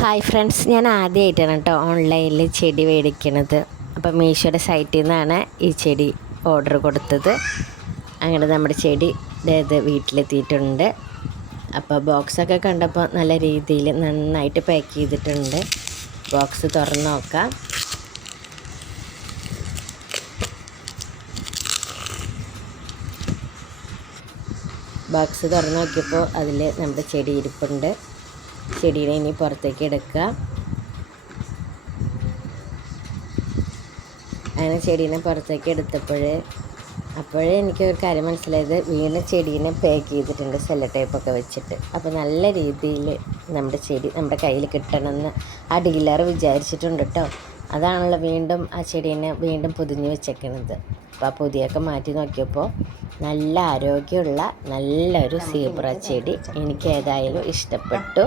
Hi friends, ഞാൻ ആദ്യമായിട്ടാണ് കേട്ടോ ഓൺലൈനിൽ ചെടി മേടിക്കണത്. അപ്പോൾ മീഷോയുടെ സൈറ്റിൽ നിന്നാണ് ഈ ചെടി ഓർഡർ കൊടുത്തത്. അങ്ങനെ നമ്മുടെ ചെടി ഇത് വീട്ടിലെത്തിയിട്ടുണ്ട്. അപ്പോൾ ബോക്സൊക്കെ കണ്ടപ്പോൾ നല്ല രീതിയിൽ നന്നായിട്ട് പാക്ക് ചെയ്തിട്ടുണ്ട്. ബോക്സ് തുറന്ന് നോക്കാം. ബോക്സ് തുറന്ന് നോക്കിയപ്പോൾ അതിൽ നമ്മുടെ ചെടി ഇരിപ്പുണ്ട്. ചെടീനെ ഇനി പുറത്തേക്ക് എടുക്കുക. അങ്ങനെ ചെടീനെ പുറത്തേക്ക് എടുത്തപ്പോഴേ എനിക്ക് ഒരു കാര്യം മനസ്സിലായത്, വീണ്ടും ചെടീനെ പാക്ക് ചെയ്തിട്ടുണ്ട് സെല്ലോ ടേപ്പൊക്കെ വെച്ചിട്ട്. അപ്പോൾ നല്ല രീതിയിൽ നമ്മുടെ ചെടി നമ്മുടെ കയ്യിൽ കിട്ടണമെന്ന് ആ ഡീലർ വിചാരിച്ചിട്ടുണ്ട് കേട്ടോ. അതാണല്ലോ വീണ്ടും ആ ചെടീനെ വീണ്ടും പൊതിഞ്ഞ് വെച്ചേക്കണത്. അപ്പോൾ ആ പൊതിയൊക്കെ മാറ്റി നോക്കിയപ്പോൾ നല്ല ആരോഗ്യമുള്ള നല്ലൊരു സീബ്ര ചെടി എനിക്ക് ഏതായാലും ഇഷ്ടപ്പെട്ടു.